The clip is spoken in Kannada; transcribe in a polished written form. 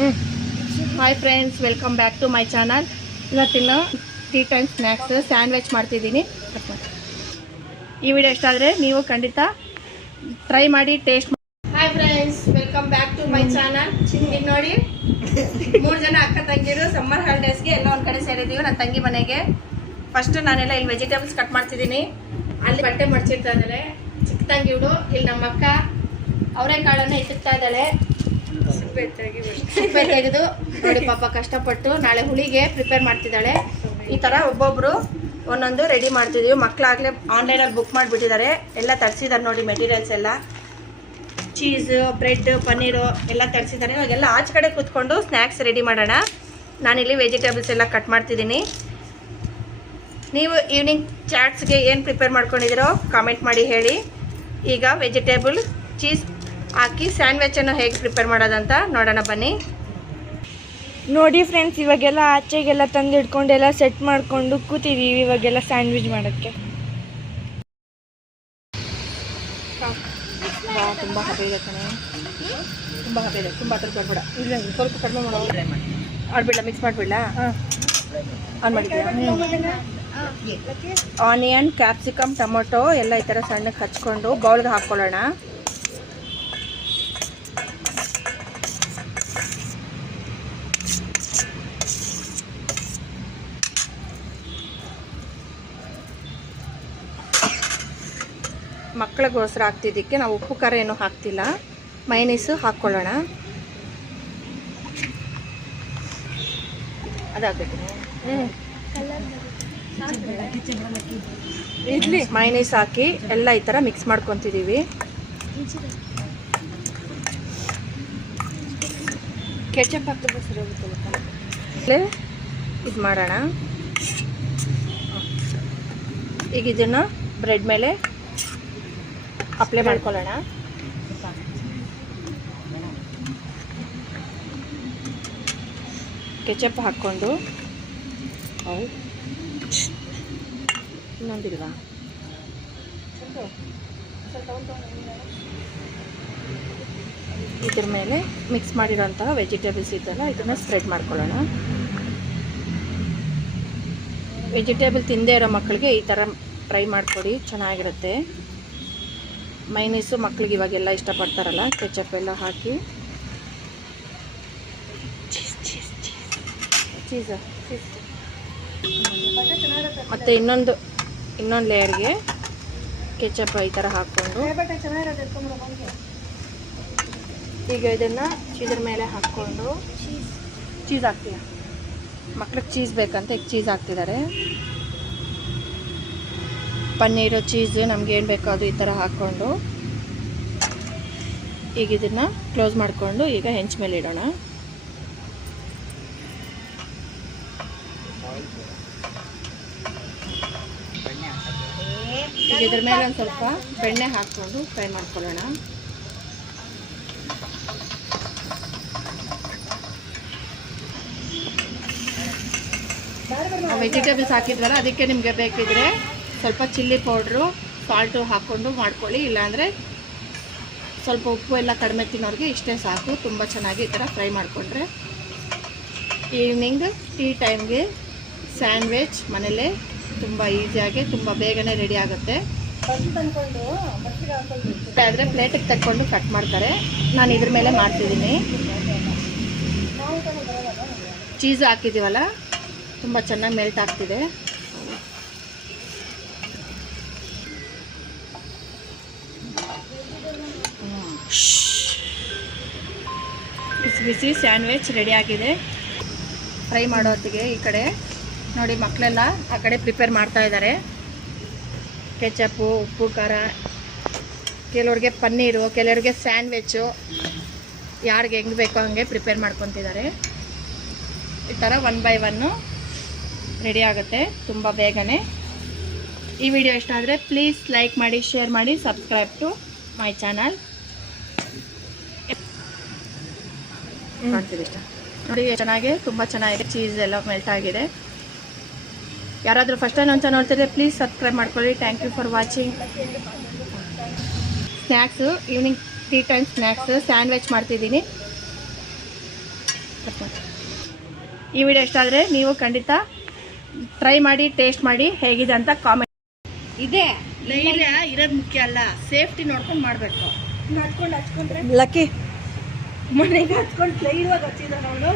Hi friends, welcome back to my channel. ಇವತ್ತಿನ ಟೀ ಟೈಮ್ ಸ್ನ್ಯಾಕ್ಸ್ ಸ್ಯಾಂಡ್ವಿಚ್ ಮಾಡ್ತಿದ್ದೀನಿ. ಈ ವಿಡಿಯೋ ಇಷ್ಟ ಆದರೆ ನೀವು ಖಂಡಿತ ಟ್ರೈ ಮಾಡಿ, ಟೇಸ್ಟ್ ಮಾಡಿ. Hi friends, welcome back to my channel. ಈಗ ನೋಡಿ, 3 ಜನ ಅಕ್ಕ ತಂಗಿರು ಸಮ್ಮರ್ ಹಾಲಿಡೇಸ್ಗೆ ಎಲ್ಲ ಒಂದು ಕಡೆ ಸೇರಿದ್ದೀವಿ ನನ್ನ ತಂಗಿ ಮನೆಗೆ. ಫಸ್ಟ್ ನಾನೆಲ್ಲ ಇಲ್ಲಿ ವೆಜಿಟೇಬಲ್ಸ್ ಕಟ್ ಮಾಡ್ತಿದ್ದೀನಿ. ಅಲ್ಲಿ ಬಟ್ಟೆ ಮಡ್ಚಿರ್ತಾ ಇದ್ದಾಳೆ ಚಿಕ್ಕ ತಂಗಿ ಇವಳು. ಇಲ್ಲಿ ನಮ್ಮ ಅಕ್ಕ ಅವರೆಕಾಳನ್ನು ಇಟ್ಟಿರ್ತಾ ಇದ್ದಾಳೆ. ಸಿಪ್ಪೆ ತೆಗೆದು ನೋಡಿ ಪಾಪ ಕಷ್ಟಪಟ್ಟು ನಾಳೆ ಹುಳಿಗೆ ಪ್ರಿಪೇರ್ ಮಾಡ್ತಿದ್ದಾಳೆ. ಈ ಥರ ಒಬ್ಬೊಬ್ಬರು ಒಂದೊಂದು ರೆಡಿ ಮಾಡ್ತಿದ್ದೀವಿ. ಮಕ್ಕಳಾಗಲೇ ಆನ್ಲೈನಲ್ಲಿ ಬುಕ್ ಮಾಡಿಬಿಟ್ಟಿದ್ದಾರೆ, ಎಲ್ಲ ತರಿಸಿದ್ದಾರೆ ನೋಡಿ. ಮೆಟೀರಿಯಲ್ಸ್ ಎಲ್ಲ ಚೀಸ್, ಬ್ರೆಡ್, ಪನ್ನೀರು ಎಲ್ಲ ತರಿಸಿದ್ದಾರೆ. ಇವಾಗೆಲ್ಲ ಆಚೆ ಕಡೆ ಕೂತ್ಕೊಂಡು ಸ್ನ್ಯಾಕ್ಸ್ ರೆಡಿ ಮಾಡೋಣ. ನಾನಿಲ್ಲಿ ವೆಜಿಟೇಬಲ್ಸ್ ಎಲ್ಲ ಕಟ್ ಮಾಡ್ತಿದ್ದೀನಿ. ನೀವು ಈವ್ನಿಂಗ್ ಚಾಟ್ಸ್ಗೆ ಏನು ಪ್ರಿಪೇರ್ ಮಾಡ್ಕೊಂಡಿದ್ದೀರೋ ಕಾಮೆಂಟ್ ಮಾಡಿ ಹೇಳಿ. ಈಗ ವೆಜಿಟೇಬಲ್ ಚೀಸ್ ಹಾಕಿ ಸ್ಯಾಂಡ್ವಿಚನ್ನು ಹೇಗೆ ಪ್ರಿಪೇರ್ ಮಾಡೋದಂತ ನೋಡೋಣ ಬನ್ನಿ. ನೋಡಿ ಫ್ರೆಂಡ್ಸ್, ಇವಾಗೆಲ್ಲ ಆಚೆಗೆಲ್ಲ ತಂದು ಇಟ್ಕೊಂಡು ಎಲ್ಲ ಸೆಟ್ ಮಾಡಿಕೊಂಡು ಕೂತಿದ್ದೀವಿ ಇವಾಗೆಲ್ಲ ಸ್ಯಾಂಡ್ವಿಚ್ ಮಾಡೋಕ್ಕೆ. ತುಂಬ ಹಬೆ ಇದೆ ಕಣೆ, ತುಂಬ ಹಬೆ ಇದೆ. ತುಂಬ ಹತ್ರ ಕೊಡ್ಬೇಡ, ಇಲ್ಲ ಸ್ವಲ್ಪ ಕಡಿಮೆ ಮಾಡೋ ಆಡ್ಬಿಡ್ಲ, ಮಿಕ್ಸ್ ಮಾಡಿಬಿಡ್ಲ. ಆನ್ ಮಾಡಿದ್ಯಾ? ಆನಿಯನ್, ಕ್ಯಾಪ್ಸಿಕಮ್, ಟೊಮೊಟೊ ಎಲ್ಲ ಈ ಥರ ಸಣ್ಣಕ್ಕೆ ಹಚ್ಕೊಂಡು ಬೌಲ್ಗೆ ಹಾಕ್ಕೊಳ್ಳೋಣ. ಮಕ್ಕಳಿಗೋಸ್ಕರ ಹಾಕ್ತಿದ್ದಕ್ಕೆ ನಾವು ಉಪ್ಪು ಖಾರ ಏನೂ ಹಾಕ್ತಿಲ್ಲ. ಮೈನೀಸು ಹಾಕ್ಕೊಳ್ಳೋಣ. ಅದಾಗಬೇಕು. ಇಡ್ಲಿ ಮೈನೀಸ್ ಹಾಕಿ ಎಲ್ಲ ಈ ಥರ ಮಿಕ್ಸ್ ಮಾಡ್ಕೊತಿದ್ದೀವಿ. ಕೆಚಪ್ ಹಾಕ್ತಿದ್ರೆ ಸರಿ ಹೋಗುತ್ತಲ್ಲ. ಇದು ಮಾಡೋಣ. ಈಗ ಇದನ್ನು ಬ್ರೆಡ್ ಮೇಲೆ ಅಪ್ಲೈ ಮಾಡ್ಕೊಳ್ಳೋಣ. ಕೆಚಪ್ ಹಾಕ್ಕೊಂಡು ಇನ್ನೊಂದಿಲ್ವಾ, ಇದ್ರ ಮೇಲೆ ಮಿಕ್ಸ್ ಮಾಡಿರೋಂತಹ ವೆಜಿಟೇಬಲ್ಸ್ ಇದೆಲ್ಲ ಇದನ್ನು ಸ್ಪ್ರೆಡ್ ಮಾಡ್ಕೊಳ್ಳೋಣ. ವೆಜಿಟೇಬಲ್ ತಿಂದೇ ಇರೋ ಮಕ್ಕಳಿಗೆ ಈ ಥರ ಟ್ರೈ ಮಾಡಿಕೊಡಿ, ಚೆನ್ನಾಗಿರುತ್ತೆ. ಮೈನೀಸು ಮಕ್ಕಳಿಗೆ ಇವಾಗೆಲ್ಲ ಇಷ್ಟಪಡ್ತಾರಲ್ಲ, ಕೆಚಪ್ ಎಲ್ಲ ಹಾಕಿ. ಚೀಸ್ ಮತ್ತು ಇನ್ನೊಂದು ಲೇಯರ್ಗೆ ಕೆಚಪ್ ಈ ಥರ ಹಾಕ್ಕೊಂಡು ಈಗ ಇದನ್ನು ಇದ್ರ ಮೇಲೆ ಹಾಕ್ಕೊಂಡು ಚೀಸ್ ಹಾಕ್ತೀಯ. ಮಕ್ಳಿಗೆ ಚೀಸ್ ಬೇಕಂತ ಈಗ ಚೀಸ್ ಹಾಕ್ತಿದ್ದಾರೆ. ಪನ್ನೀರು, ಚೀಸು, ನಮಗೇನು ಬೇಕೋ ಅದು ಈ ಥರ ಹಾಕ್ಕೊಂಡು ಈಗ ಇದನ್ನು ಕ್ಲೋಸ್ ಮಾಡಿಕೊಂಡು ಈಗ ಹೆಂಚು ಮೇಲೆ ಇಡೋಣ. ಈಗ ಇದ್ರ ಮೇಲೆ ಒಂದು ಸ್ವಲ್ಪ ಬೆಣ್ಣೆ ಹಾಕ್ಕೊಂಡು ಫ್ರೈ ಮಾಡ್ಕೊಳ್ಳೋಣ. ವೆಜಿಟೇಬಲ್ಸ್ ಹಾಕಿದ್ವಲ್ಲ, ಅದಕ್ಕೆ ನಿಮಗೆ ಬೇಕಿದ್ರೆ ಸ್ವಲ್ಪ ಚಿಲ್ಲಿ ಪೌಡ್ರು, ಸಾಲ್ಟು ಹಾಕ್ಕೊಂಡು ಮಾಡ್ಕೊಳ್ಳಿ. ಇಲ್ಲಾಂದರೆ ಸ್ವಲ್ಪ ಉಪ್ಪು ಎಲ್ಲ ಕಡಿಮೆ ತಿನ್ನೋರಿಗೆ ಇಷ್ಟೇ ಸಾಕು. ತುಂಬ ಚೆನ್ನಾಗಿ ಈ ಥರ ಫ್ರೈ ಮಾಡಿಕೊಂಡ್ರೆ ಈವ್ನಿಂಗ್ ಟೀ ಟೈಮ್ಗೆ ಸ್ಯಾಂಡ್ವಿಚ್ ಮನೇಲೇ ತುಂಬ ಈಸಿಯಾಗಿ ತುಂಬ ಬೇಗನೆ ರೆಡಿ ಆಗುತ್ತೆ. ಆದರೆ ಪ್ಲೇಟಿಗೆ ತಕ್ಕೊಂಡು ಕಟ್ ಮಾಡ್ತಾರೆ. ನಾನು ಇದ್ರ ಮೇಲೆ ಮಾಡ್ತಿದ್ದೀನಿ. ಚೀಸ್ ಹಾಕಿದ್ದೀವಲ್ಲ, ತುಂಬ ಚೆನ್ನಾಗಿ ಮೆಲ್ಟ್ ಆಗ್ತಿದೆ. ಬಿಸಿ ಬಿಸಿ ಸ್ಯಾಂಡ್ವಿಚ್ ರೆಡಿಯಾಗಿದೆ. ಫ್ರೈ ಮಾಡೋ ಹೊತ್ತಿಗೆ ಈ ಕಡೆ ನೋಡಿ ಮಕ್ಕಳೆಲ್ಲ ಆ ಕಡೆ ಪ್ರಿಪೇರ್ ಮಾಡ್ತಾ ಇದ್ದಾರೆ. ಕೆಚಪ್ಪು, ಉಪ್ಪು ಖಾರ, ಕೆಲವ್ರಿಗೆ ಪನ್ನೀರು, ಕೆಲವ್ರಿಗೆ ಸ್ಯಾಂಡ್ವಿಚ್ಚು, ಯಾರಿಗೆ ಹೆಂಗೆ ಬೇಕೋ ಹಾಗೆ ಪ್ರಿಪೇರ್ ಮಾಡ್ಕೊತಿದ್ದಾರೆ. ಈ ಥರ 1 by 1 ರೆಡಿ ಆಗುತ್ತೆ ತುಂಬ ಬೇಗನೆ. ಈ ವಿಡಿಯೋ ಇಷ್ಟ ಆದರೆ ಪ್ಲೀಸ್ ಲೈಕ್ ಮಾಡಿ, ಶೇರ್ ಮಾಡಿ, ಸಬ್ಸ್ಕ್ರೈಬ್ ಟು ಮೈ ಚಾನಲ್. ಮಾಡ್ತೀವಿ ಇಷ್ಟ ನೋಡಿ, ಚೆನ್ನಾಗಿ ತುಂಬ ಚೆನ್ನಾಗಿದೆ. ಚೀಸ್ ಎಲ್ಲ ಮೆಲ್ಟ್ ಆಗಿದೆ. ಯಾರಾದರೂ ಫಸ್ಟ್ ಟೈಮ್ ಒಂದು ಚಾನಲ್ ನೋಡ್ತಿದ್ರೆ ಪ್ಲೀಸ್ ಸಬ್ಸ್ಕ್ರೈಬ್ ಮಾಡ್ಕೊಳ್ಳಿ. Thank you for watching. Snacks, evening tea time snacks sandwich ಮಾಡ್ತಿದ್ದೀನಿ. ಈ ವಿಡಿಯೋ ಇಷ್ಟ ಆದರೆ ನೀವು ಖಂಡಿತ ಟ್ರೈ ಮಾಡಿ ಟೇಸ್ಟ್ ಮಾಡಿ ಹೇಗಿದೆ ಅಂತ ಕಾಮೆಂಟ್. ಇದೆ ಧೈರ್ಯ ಇರೋದು ಮುಖ್ಯ ಅಲ್ಲ, ಸೇಫ್ಟಿ ನೋಡ್ಕೊಂಡು ಮಾಡಬೇಕು. ಹಚ್ಕೊಂಡು ಹಚ್ಕೊಂಡ್ರೆ ಲಕ್ಕಿ ಮನೆಗೆ ಹಚ್ಕೊಂಡು ಧೈರ್ಯವಾಗಿ ಹಚ್ಚಿದ ಅವಳು.